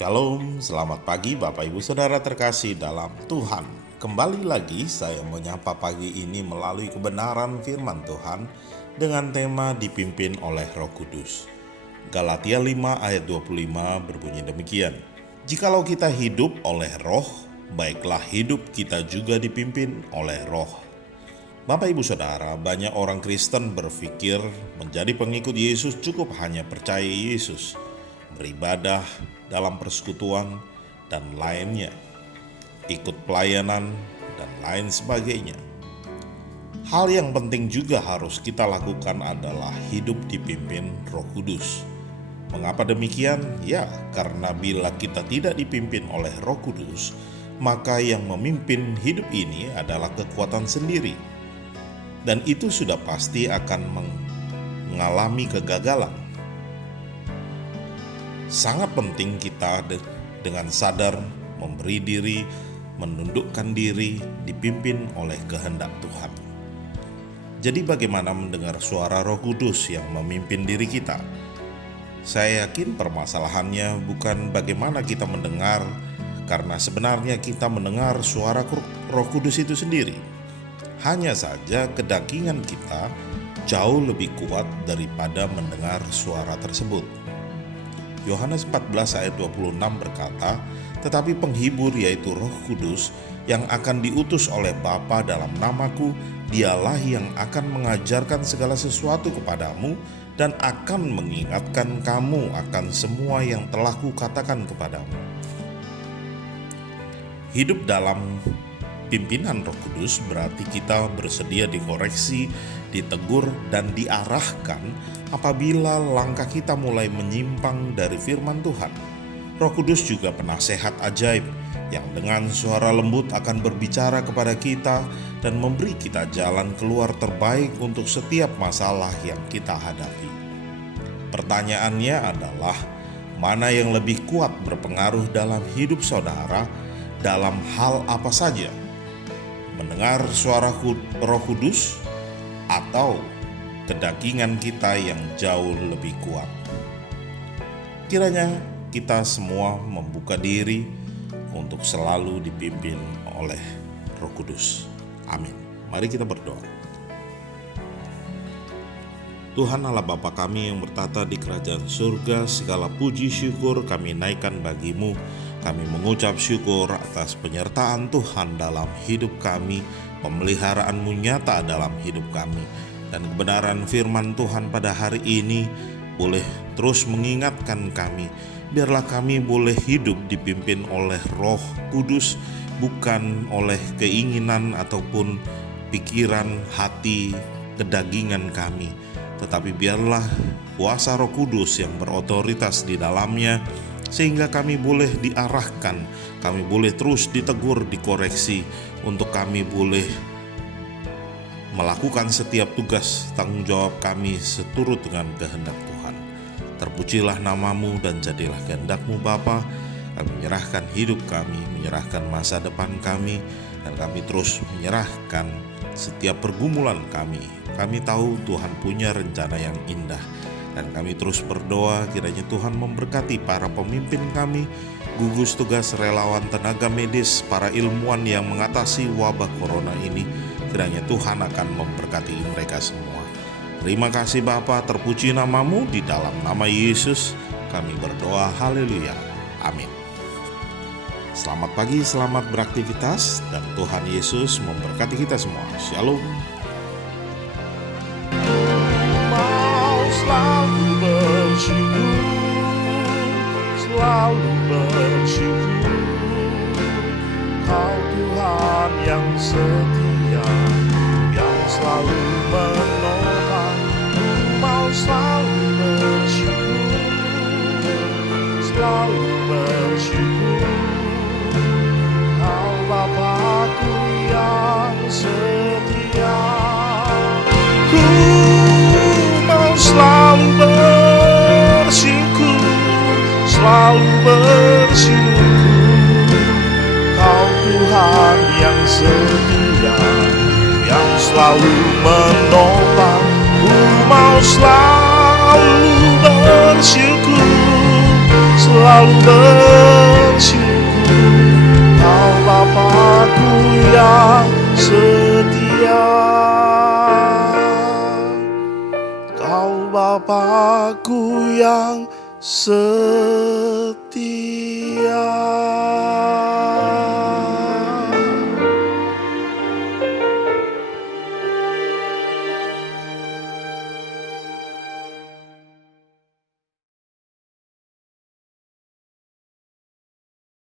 Shalom, selamat pagi Bapak Ibu Saudara terkasih dalam Tuhan. Kembali lagi saya menyapa pagi ini melalui kebenaran firman Tuhan dengan tema dipimpin oleh Roh Kudus. Galatia 5 ayat 25 berbunyi demikian. Jikalau kita hidup oleh roh, baiklah hidup kita juga dipimpin oleh roh. Bapak Ibu Saudara, banyak orang Kristen berpikir menjadi pengikut Yesus cukup hanya percaya Yesus, beribadah dalam persekutuan dan lainnya, ikut pelayanan dan lain sebagainya. Hal yang penting juga harus kita lakukan adalah hidup dipimpin Roh Kudus. Mengapa demikian? Ya, karena bila kita tidak dipimpin oleh Roh Kudus, maka yang memimpin hidup ini adalah kekuatan sendiri. Dan itu sudah pasti akan mengalami kegagalan. Sangat penting kita dengan sadar memberi diri, menundukkan diri, dipimpin oleh kehendak Tuhan. Jadi bagaimana mendengar suara Roh Kudus yang memimpin diri kita? Saya yakin permasalahannya bukan bagaimana kita mendengar, karena sebenarnya kita mendengar suara Roh Kudus itu sendiri. Hanya saja kedagingan kita jauh lebih kuat daripada mendengar suara tersebut. Yohanes 14 ayat 26 berkata, tetapi penghibur yaitu Roh Kudus yang akan diutus oleh Bapa dalam namaku, dialah yang akan mengajarkan segala sesuatu kepadamu dan akan mengingatkan kamu akan semua yang telah kukatakan kepadamu. Hidup dalam pimpinan Roh Kudus berarti kita bersedia dikoreksi, ditegur, dan diarahkan apabila langkah kita mulai menyimpang dari firman Tuhan. Roh Kudus juga penasehat ajaib yang dengan suara lembut akan berbicara kepada kita dan memberi kita jalan keluar terbaik untuk setiap masalah yang kita hadapi. Pertanyaannya adalah, mana yang lebih kuat berpengaruh dalam hidup saudara dalam hal apa saja? Mendengar suara Roh Kudus atau kedagingan kita yang jauh lebih kuat? Kiranya kita semua membuka diri untuk selalu dipimpin oleh Roh Kudus. Amin. Mari kita berdoa. Tuhan Allah Bapa kami yang bertata di kerajaan surga, segala puji syukur kami naikkan bagimu. Kami mengucap syukur atas penyertaan Tuhan dalam hidup kami, pemeliharaanmu nyata dalam hidup kami, dan kebenaran firman Tuhan pada hari ini boleh terus mengingatkan kami. Biarlah kami boleh hidup dipimpin oleh Roh Kudus, bukan oleh keinginan ataupun pikiran, hati, kedagingan kami, tetapi biarlah kuasa Roh Kudus yang berotoritas di dalamnya, sehingga kami boleh diarahkan, kami boleh terus ditegur, dikoreksi, untuk kami boleh melakukan setiap tugas tanggung jawab kami seturut dengan kehendak Tuhan. Terpujilah namamu dan jadilah kehendak-Mu Bapa. Kami menyerahkan hidup kami, menyerahkan masa depan kami, dan kami terus menyerahkan setiap pergumulan kami. Kami tahu Tuhan punya rencana yang indah, dan kami terus berdoa kiranya Tuhan memberkati para pemimpin kami, gugus tugas relawan tenaga medis, para ilmuwan yang mengatasi wabah corona ini. Kiranya Tuhan akan memberkati mereka semua. Terima kasih Bapa, terpuji namamu, di dalam nama Yesus kami berdoa, haleluya, amin. Selamat pagi, selamat beraktivitas, dan Tuhan Yesus memberkati kita semua. Shalom. Selalu bersyukur, Kau Tuhan yang setia, yang selalu menolong. Mau selalu bersyukur, Kau Bapa-Ku yang setia. Ku mau selalu bersyukur, Kau Tuhan yang setia, yang selalu menopang. Ku mau selalu bersyukur, selalu bersyukur. setia. Kau Bapakku yang setia.